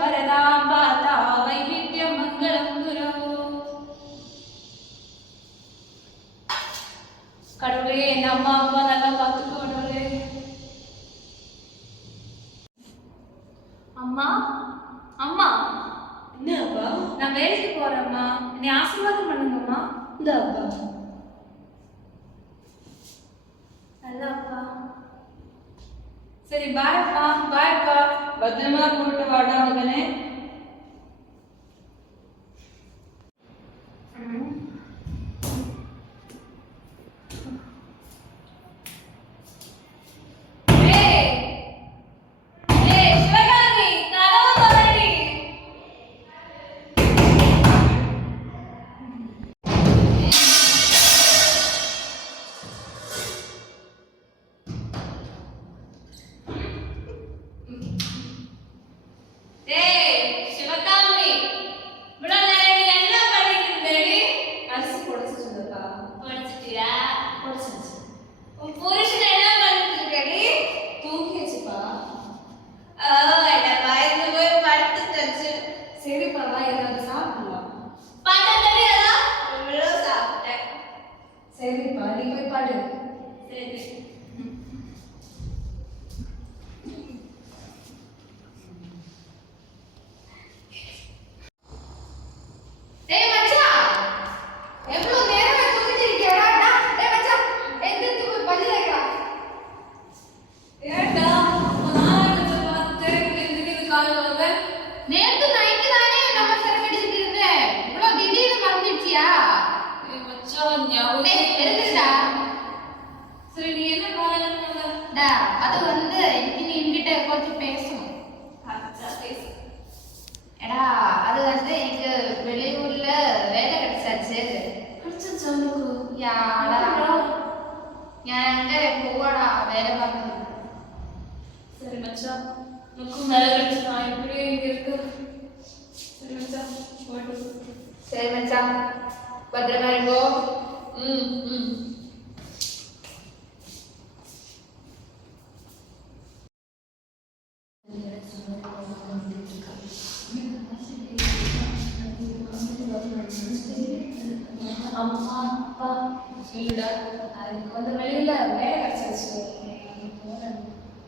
வரதாம்பாதா வைவித்ய மங்களம் குரு. கடவுளே என் அம்மா அப்பா நல்லா பார்த்துக்கோ கடவுளே. அம்மா அம்மா. என்ன அப்பா? நான் வேலைக்கு போறேம்மா, என்னை ஆசீர்வாதம் பண்ணுங்கம்மா. இந்த அப்பா. நல்லா அப்பா. சரி பாய்ப்பா. பாய்ப்பா. பத்திரமா போட்டு வாடா மகனே. சரிப்பா, நீ போய் பாடு. சரி. அது வந்து இன்னைக்கு நீ என்கிட்ட கொஞ்சம் பேசணும். எடா அது வந்து எனக்கு வெளியூர்ல வேலை கிடைச்சாச்சு. யாடா நான் எங்க போவாடா வேலை பார்க்கணும். சரி மச்சான், உனக்கும் வேலை கிடைச்சு நான் எப்படியே இங்க இருக்கு. சரி மச்சான் போயிட்டு. சரி மச்சான், பத்திரமா இருங்கோ. அம்மா அப்பா சொல்லுடா, அதுக்கு வந்து வெளியில வேலை கிடைச்சாச்சு.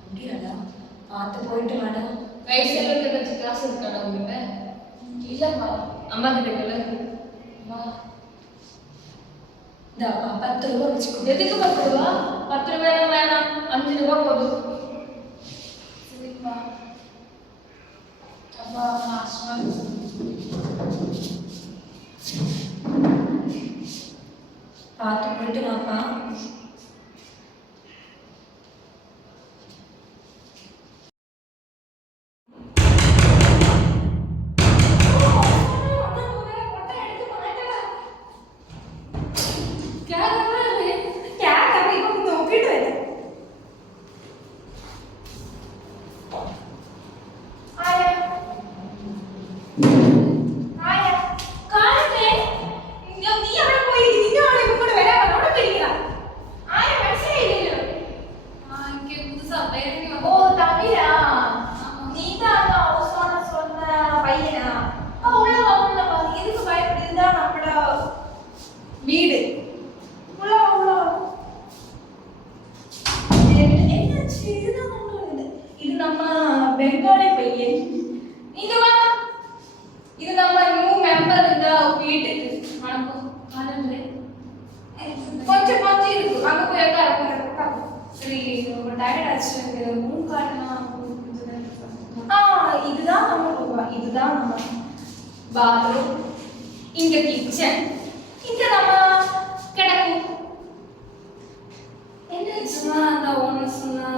அப்படியாடா? பார்த்து போயிட்டு வாடா. கை செல்வத்தை வச்சு காசு இருக்காடா உங்ககிட்ட? இல்லப்பா, அம்மா கிட்ட கேளு. வா. இந்த அப்பா 10 ரூபா வச்சுக்கோ. எதுக்கு 10 ரூபா? 10 ரூபாய் வேணாம், 5 ரூபா போதும். சரிப்பா. அப்பா பார்த்து போயிட்டு வாப்பா. வீடு இது நம்ம பெங்காலி பையன். இங்க வா. இது நம்ம நியூ மெம்பர் இந்த வீட்டுக்கு. வணக்கம். கொஞ்சம் கொஞ்சம் இருக்கு, அங்க போய் உட்காரு. சரி, ரொம்ப டயர்ட் ஆச்சு. ரூம் காட்டுனா இதுதான் நம்ம ரூம். இதுதான் நம்ம பாத்ரூம். இங்க கிச்சன். இங்க நம்ம கிடக்கும். என்ன அந்த ஓனர் சொன்னா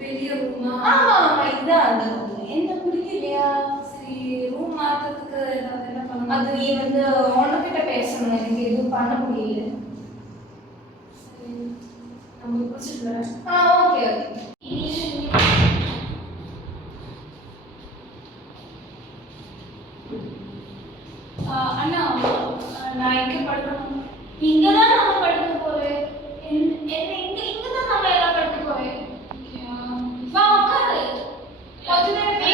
பெரிய ரூமா? ஆமா, இதுதான் அந்த ரூம். என்ன பிடிக்கலையா? சரி, ரூம் மாத்துறதுக்கு ஏதாவது என்ன பண்ணணும்? அது நீ வந்து ஓனர் கிட்ட பேசணும். எனக்கு எதுவும் பண்ண முடியல. சரி, நமக்கு பிடிச்சிட்டு வரேன். ஓகே. அண்ணா, நான் எங்க படுக்கணும்? இங்கதான் நம்ம படுக்க போறேன். இங்கதான் நம்ம எல்லாம் படுக்க போறேன். வா உட்காரு. கொஞ்ச நேரம்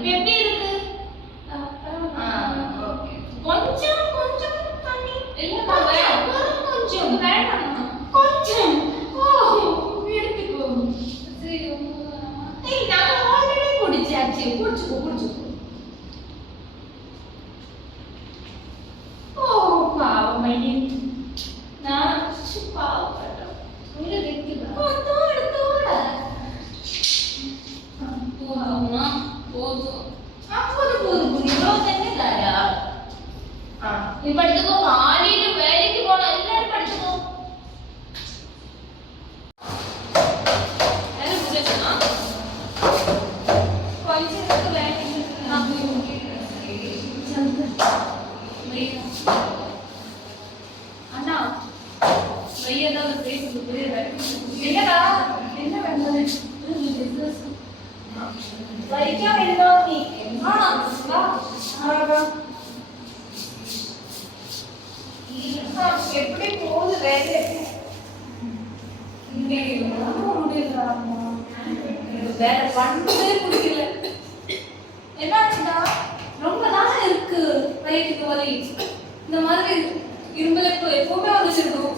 இப்போ எப்படி இருக்கு? ஓகே. கொஞ்சம் கொஞ்சம் தண்ணி இல்ல கொஞ்சம் வேண்டாம். கொஞ்சம் எடுத்துக்கோ. சரி ஏய் நாங்க ஆல்ரெடி குடிச்சாச்சு. குடிச்சுக்கோ. ஓ பாவம் மைனி. நான் பாவப்பட்டோம். உள்ள வெக்குதா? தோட போதும்னா போதும். போதும் இவ்வளோ தண்ணி தாயா? நீ படுத்துக்கோ. காலையில வேலைக்கு போன எல்லாரும் படுத்துக்கோ. வேலை முடிஞ்சிருச்சுனா கொஞ்சம் இருக்கு வேலைக்கு இருக்கு. நான் போய் கேட்கிறேன். அண்ணா வெய்ய ஏதாவது பேசுறது புரியுதா? என்னடா? என்ன வேணும்? பிசினஸ் வரைக்கும் வேணும் நீ. வா எப்படி போகுது வேலை? இன்னைக்கு ரொம்ப முடியலம்மா. எனக்கு வேலை பண்ணவே முடியல. என்னாச்சுடா? ரொம்ப நாள் இருக்கு வயிற்றுக்கு வலி. இந்த மாதிரி இரும்பலுக்கு எப்பவுமே வந்துச்சிருக்கும்.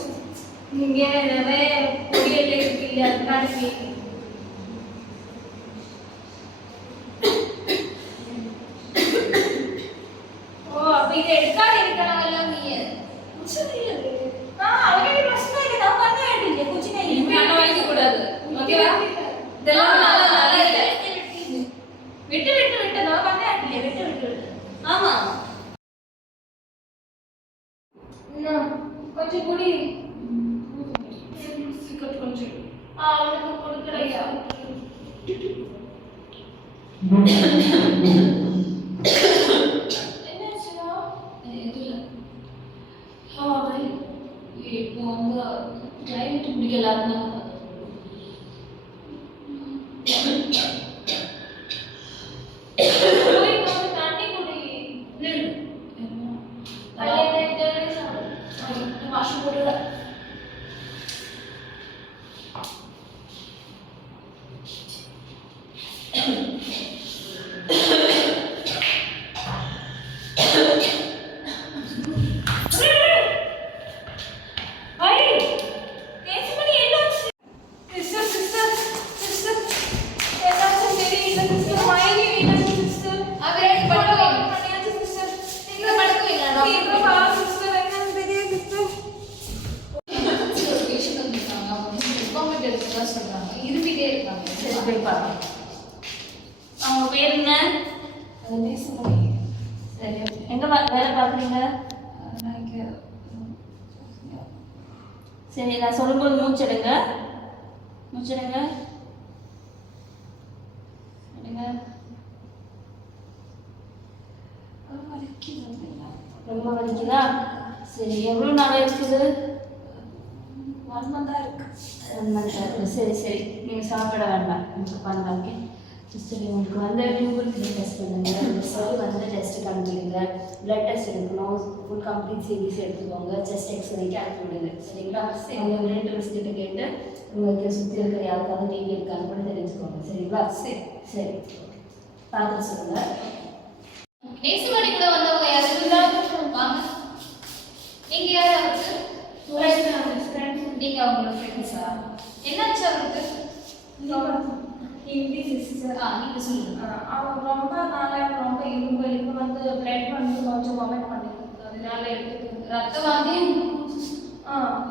இங்க நிறைய பொரியல் இருக்கு இல்ல அதுக்காண்டி. ஓ அப்ப இதை எடுக்காத இருக்கணும்ல நீ. அவனுடைய பிரச்சனை இல்லை. நான் பண்ண வேண்டிய குச்சினை இனிமே அண்ணா வைக்க கூடாது. ஓகேவா? இதெல்லாம் நல்லா நல்லா இல்ல. விட்டு நான் பண்ண வேண்டிய விட்டு ஆமா. கொஞ்சம் குடி. சீக்கிரம் கொஞ்சம். அவனுக்கு கொடுக்கலையா? என்னாச்சுடா? இதுல இப்போ வந்து கிளைமேட் பிடிக்கல அதனால போய் கொஞ்சம் தண்ணி குடி. வாஷம் போட்டுல சொல்றாங்க இருமிட்டே இருக்காங்க. சரி போய் பாருங்க. அவங்க பேர் என்ன? அது பேச முடியும். சரி எங்க வேலை பார்க்குறீங்க? சரி நான் சொல்லும்போது மூச்செடுங்க. எடுங்க. ரொம்ப வலிக்குதா? சரி எவ்வளோ நாள் இருக்குது? 1 month தான் இருக்கு. 1 month இருக்கு. சரி நீங்கள் சாப்பிட வேண்டாம். உங்களுக்கு பண்ணலாம். ஓகே சிஸ்டர் உங்களுக்கு வந்து உங்களுக்கு டெஸ்ட் பண்ணுங்க. சரி வந்து டெஸ்ட்டுக்கு அனுப்பிடுங்க. பிளட் டெஸ்ட் எடுக்கணும். ஃபுல் கம்ப்ளீட் சீரிஸ் எடுத்துக்கோங்க. செஸ்ட் எக்ஸ்ரேக்கு அனுப்பி விடுங்க. சரிங்களா? உங்கள் ரிலேட்டிவ்ஸ் கிட்ட கேட்டு உங்களுக்கு சுற்றி இருக்கிற யாருக்காவது டிவி இருக்கான்னு கூட தெரிஞ்சுக்கோங்க. சரிங்களா? சரி பார்த்து சொல்லுங்கள். நேசமணி கூட வந்தவங்க யாரும் வாங்க. நீங்க யாரு அவருக்கு? நீங்க அவங்களோட ஃப்ரெண்ட்ஸா? என்னாச்சு அவருக்கு? ஹிந்தி சிஸ்டர். நீங்க சொல்லுங்க. அவங்க ரொம்ப நாளாக ரொம்ப இரும்பல். இப்போ வந்து பிளட் வந்து கொஞ்சம் வாமிட் பண்ணிருக்கு. அதனால எடுத்துட்டு ரத்த வாந்தி?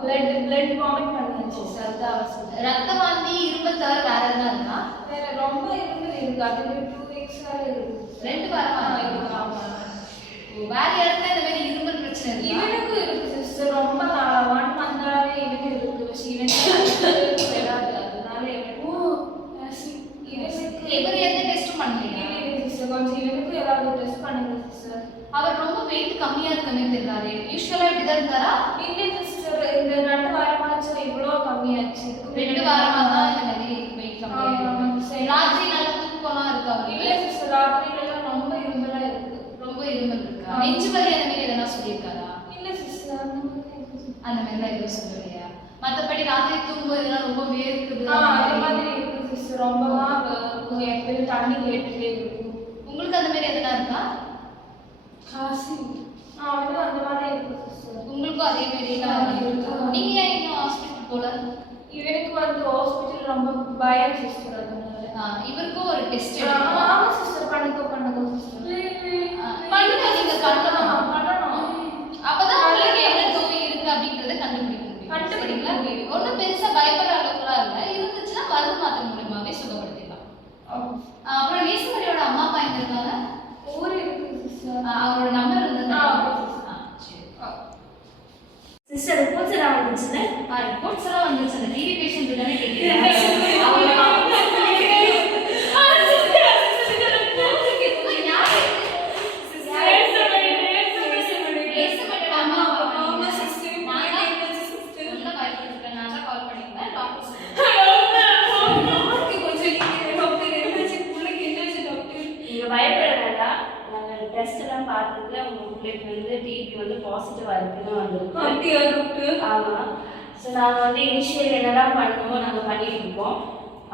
பிளட் வாமிட் பண்ணிடுச்சு சார். அதான் அவசியம். ரத்த வாந்தி இருமல் தவிர வேற எதுனா இருக்கா? வேற ரொம்ப இரும்பல் இருக்கு. அது 2 weeks-ஆ இருக்கு. 2 வாரமா இருக்கு. ஆமா. வேற யாருக்கா இந்த மாதிரி இருமல் பிரச்சனை இருக்கா? இவனுக்கு இருக்கு சிஸ்டர். ரொம்ப நாளா 1 month-ஆவே இவனுக்கு இருக்கு. பட் இவனுக்கு வராது. அதனால இவர் எந்த டெஸ்டும் பண்ணலையா? கொஞ்சம் இவனுக்கு ஏதாவது டெஸ்ட் பண்ணுங்க சிஸ்டர். அவர் ரொம்ப வெயிட் கம்மியா இருக்கமே தெரியறாரு. யூசுவலா இப்படிதான் இருக்காரா? இல்ல சிஸ்டர், இந்த 2 வாரமாச்சு இவ்வளோ கம்மியாச்சு. 2 வாரமா தான் இந்த மாதிரி வெயிட் கம்மியா சரி. ராத்திரி நல்லா தூக்கம்லாம் இருக்கா? இல்ல சிஸ்டர், ராத்திரிலாம் ரொம்ப இரும்பலா இருக்கு. ரொம்ப இருமல் இருக்கா? நெஞ்சு வலி அந்த மாதிரி எதனா சொல்லியிருக்காரா? இல்ல சிஸ்டர், அந்த மாதிரிலாம் எதுவும் சொல்லலையா? மற்றபடி ராத்திரி தூங்கும்போது இதெல்லாம் ரொம்ப வேர்க்குது அந்த மாதிரி இருக்கு சிஸ்டர். ரொம்பவா எப்பயும் தண்ணி கேட்டுட்டே இருக்கும். உங்களுக்கு அந்த மாதிரி எதனா இருக்கா? காசி அவனும் அந்த மாதிரி இருக்கு சிஸ்டர். உங்களுக்கும் அதே மாதிரி இருக்கு. நீங்க ஏன் இன்னும் ஹாஸ்பிட்டல் போல? இவனுக்கு வந்து ஹாஸ்பிட்டல் ரொம்ப பயம் சிஸ்டர். அதனால இவருக்கும் ஒரு டெஸ்ட் ஆமா சிஸ்டர் பண்ணுங்க சிஸ்டர். பண்ணுங்க, நீங்க பண்ணணும். அப்பதான் உங்களுக்கு என்ன நோய் இருக்கு அப்படிங்கறத கண்டுபிடிக்க முடியும். ஒன்றும் பெருசா பயப்படுற அளவுக்குலாம் இல்லை. இருந்துச்சுன்னா மருந்து மாத்திரை மூலமாவே சுகப்படுத்திடலாம். அப்புறம் நேசமரியோட அம்மா அப்பா எங்க இருக்காங்க? ஊர் இருக்கு சிஸ்டர். அவரோட நம்பர் இருந்தது. சிஸ்டர் ரிப்போர்ட்ஸ் எல்லாம் வந்துச்சுன்னு ரிப்போர்ட்ஸ் எல்லாம் வந்துச்சு. அந்த டிவி பேஷண்ட் தானே கேட்குறேன். பார்த்துட்டு அவங்க பிள்ளைக்கு வந்து டிபி வந்து பாசிட்டிவாக இருக்குன்னு வந்துருக்கு. ஆமாம். ஸோ நாங்கள் வந்து இனிஷியல் என்னெல்லாம் பண்ணுமோ நாங்கள் பண்ணிட்டு இருக்கோம்.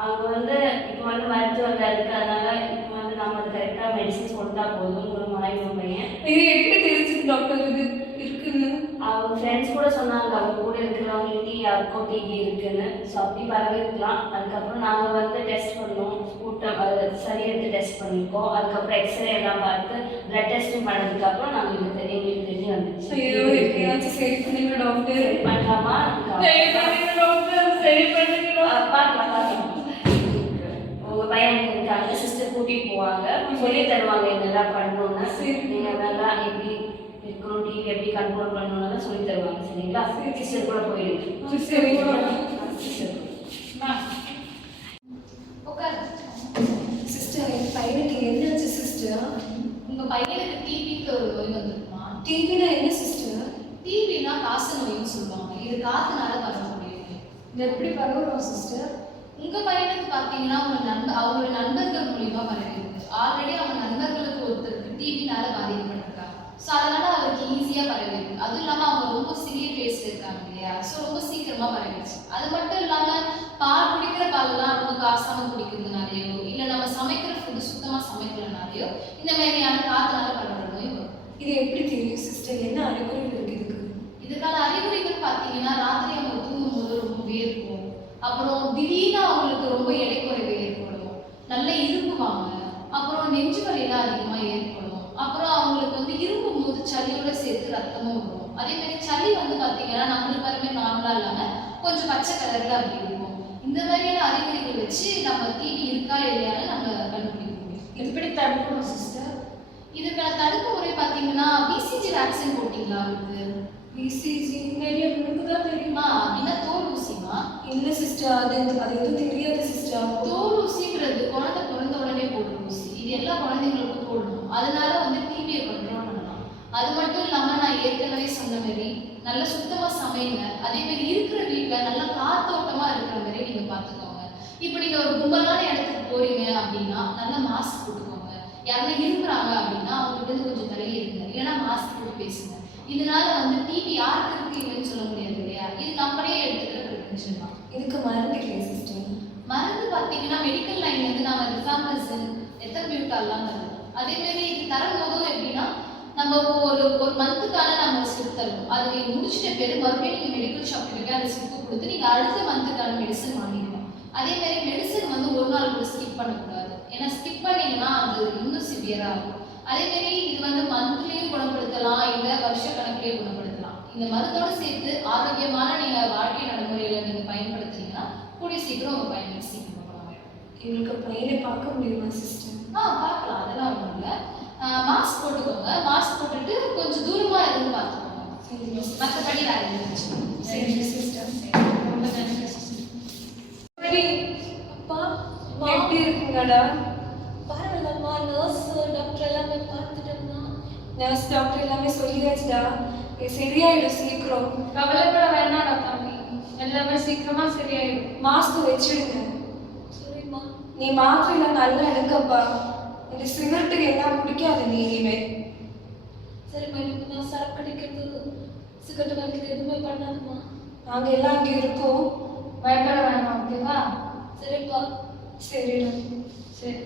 அவங்க வந்து இப்போ வந்து மருத்துவர்கள் இருக்குது, அதனால இப்போ வந்து நம்ம அது கரெக்டாக மெடிசின்ஸ் கொடுத்தா போதும். ஒரு மலைவு பையன் இது எப்படி தெரிஞ்சுது டாக்டர் இது இருக்குன்னு? அவங்க ஃப்ரெண்ட்ஸ் கூட சொன்னாங்க, அவங்க கூட இருக்கிறவங்களுக்கு யாருக்கோ டிபி இருக்குன்னு. ஸோ அப்படி பரவி இருக்கலாம். அதுக்கப்புறம் நாங்கள் வந்து டெஸ்ட் பண்ணோம், கூட்டம் அது சரி எடுத்து டெஸ்ட் பண்ணியிருக்கோம். அதுக்கப்புறம் எக்ஸ்ரே எல்லாம் பார்த்து பிளட் டெஸ்ட்டும் பண்ணதுக்கப்புறம் எங்களுக்கு தெரிய வந்துச்சு. ஐயோ எப்படியாச்சும் சரி பண்ணுங்க டாக்டர். சரி பண்ணலாமா? சரி பண்ணுங்க டாக்டர், சரி பண்ணுங்க. பார்க்கலாம். உங்கள் பையன் இருக்காங்க, சிஸ்டர் கூட்டிகிட்டு போவாங்க, சொல்லி தருவாங்க என்னெல்லாம் பண்ணணும்னா. நீங்கள் நல்லா எப்படி இருக்கணும், டிவி எப்படி கண்ட்ரோல் பண்ணணும்னு சொல்லி தருவாங்க. சரிங்களா? சிஸ்டர் கூட போயிடுங்க. சரி சிஸ்டர். என் பையனுக்கு என்னாச்சு சிஸ்டர்? உங்க பையனுக்கு டிபிக்கு ஒரு நோய் வந்துருக்குமா? டிவினா என்ன சிஸ்டர்? டிபினா காச நோயின்னு சொல்லுவாங்க. இது காத்துனால பரவக்கூடிய நோய். இது எப்படி பரவுறோம் சிஸ்டர்? உங்க பையனுக்கு பாத்தீங்கன்னா அவங்களோட நண்பர்கள் மூலியமா பரவிருக்கு. ஆல்ரெடி அவங்க நண்பர்களுக்கு ஒருத்தருக்கு டிபினால பாதிக்கப்பட்டிருக்காங்க. ஸோ அதனால அவருக்கு ஈஸியா பரவிருக்கு. அதுவும் இல்லாம அவங்க ரொம்ப சிறிய பிளேஸ்ல இருக்காங்க இல்லையா? ஸோ ரொம்ப சீக்கிரமா பரவிடுச்சு. அது மட்டும் இல்லாம பால் குடிக்கிற பால்லாம் ரொம்ப காசாம குடிக்கிறதுனாலயோ இல்ல நம்ம சமைக்கிற ஃபுட்டு சுத்தமா சமைக்கிறதுனாலயோ இந்த மாதிரியான காத்துனால பரவுற நோய் வரும். இது எப்படி தெரியும் சிஸ்டர்? என்ன அறிகுறிகள் இருக்கு இதுக்கு? இதுக்கான அறிகுறிகள் பாத்தீங்கன்னா ராத்திரி அவங்க தூங்கும்போது ரொம்ப வேர்க்கும். அப்புறம் திடீர்னு அவங்களுக்கு ரொம்ப எடை குறைவு ஏற்படும். நல்ல இரும்புவாங்க. அப்புறம் நெஞ்சு வலியெல்லாம் அதிகமா ஏற்படும். அப்புறம் அவங்களுக்கு வந்து இரும்பும் போது சளியோட சேர்த்து ரத்தமும் வரும். அதே மாதிரி சளி வந்து பாத்தீங்கன்னா நம்மளுக்கு வரமே நார்மலா இல்லாம கொஞ்சம் பச்சை கலர்ல அப்படி இருக்கும். இந்த மாதிரியான அறிகுறிகள் வச்சு நம்ம டிபி இருக்கா இல்லையான்னு நம்ம கண்டுபிடிக்க முடியும். எப்படி தடுக்கணும் சிஸ்டர்? இதுக்கான தடுப்பு முறை பாத்தீங்கன்னா பிசிஜி வேக்சின் போட்டிங்களா இருக்கு? பிசிஜி நிறைய உங்களுக்கு தான் தெரியுமா? அப்படின்னா தோல் ஊசிமா? இல்ல சிஸ்டர், அது எதுவும் தெரியாது சிஸ்டர். தோல் ஊசிங்கிறது குழந்தை பிறந்த உடனே போடுற ஊசி. இது எல்லா குழந்தைங்களுக்கும் போடணும். அதனால வந்து டிபியை கண்ட்ரோல் பண்ணலாம். அது மட்டும் இல்லாம நான் ஏற்கனவே சொன்ன மாதிரி நல்ல சுத்தமா சமைங்க. அதே மாதிரி இருக்கிற வீட்டுல நல்ல காத்தோட்டமா இருக்கிற மாதிரி நீங்க பாத்துக்கோங்க. இப்போ நீங்க ஒரு கும்பலான இடத்துக்கு போறீங்க அப்படின்னா நல்ல மாஸ்க் போட்டுக்கோங்க. யாருன்னா இருக்கிறாங்க அப்படின்னா அவங்க கிட்ட கொஞ்சம் தள்ளி இருங்க. இல்லைன்னா மாஸ்க் போட்டு பேசுங்க. இதனால வந்து டிபி யாருக்கு இருக்கு இல்லைன்னு சொல்ல முடியாது இல்லையா? இது நம்மளே எடுத்துக்கிற ப்ரிவென்ஷன் தான். இதுக்கு மருந்து இல்லையா சிஸ்டர்? மருந்து பார்த்தீங்கன்னா மெடிக்கல் லைன்ல இருந்து நாம ரிஃபாம்பிசின், எத்தன்பியூட்டால்லாம் தருவோம். அதே மாதிரி இது தரும்போதும் எப்படின்னா நம்ம ஒரு மந்த்துக்கான நம்ம ஸ்லிப் தருவோம். அது நீங்க முடிச்சிட்ட பேரு மறுபடியும் நீங்க மெடிக்கல் ஷாப் கிட்ட அந்த ஸ்லிப் கொடுத்து நீங்க அடுத்த மந்த்துக்கான மெடிசன் வாங்கிடணும். அதே மாதிரி மெடிசன் வந்து ஒரு நாள் கூட ஸ்கிப் பண்ணக்கூடாது. ஏன்னா ஸ்கிப் பண்ணீங்கன்னா அது இன்னும் சிவியரா இருக்கும். அதே மாதிரி இது வந்து மந்த்லியும் குணப்படுத்தலாம், இல்லை வருஷ கணக்கிலேயே குணப்படுத்தலாம். இந்த மருந்தோடு சேர்த்து ஆரோக்கியமான நீங்க வாழ்க்கை நடைமுறையில நீங்க பயன்படுத்துறீங்கன்னா கூடிய சீக்கிரம் உங்க பையனுக்கு சீக்கிரம் போகலாம். எங்களுக்கு பையனை பார்க்க முடியுமா சிஸ்டர்? பார்க்கலாம், அதெல்லாம் ஒன்றும் இல்லை. மாஸ்க் போட்டுக்கோங்க. மாஸ்க் போட்டுட்டு கொஞ்சம் தூரமா இருந்து பார்த்துக்கோங்க. மற்றபடி வேற எதுவும். சரி சிஸ்டர். ரொம்ப நன்றி சிஸ்டர். சரி அப்பா எப்படி இருக்குங்கடா? பரவாயில்லம்மா, நர்ஸ் டாக்டர் எல்லாமே பார்த்துட்டோம்னா. நர்ஸ் டாக்டர் எல்லாமே சொல்லியாச்சுடா. சரியாயிடும் சீக்கிரம். கவலைப்பட வேணாடா தம்பி, எல்லாமே சீக்கிரமா சரியாயிடும். மாஸ்க் வச்சிடுங்க. சரிம்மா. நீ மாத்திரைலாம் நல்லா எடுக்கப்பா. இந்த சிகரெட்டு எல்லாம் பிடிக்காது நீ இனிமே. சரிம்மா, எனக்கு நான் சரக்கு அடிக்கிறது சிகரெட் வலிக்கிறது எதுவுமே பண்ணாதுமா. நாங்கள் எல்லாம் இங்கே இருக்கோம். பயப்பட வேணாம், ஓகேவா? சரிப்பா. சரிடா. சரி.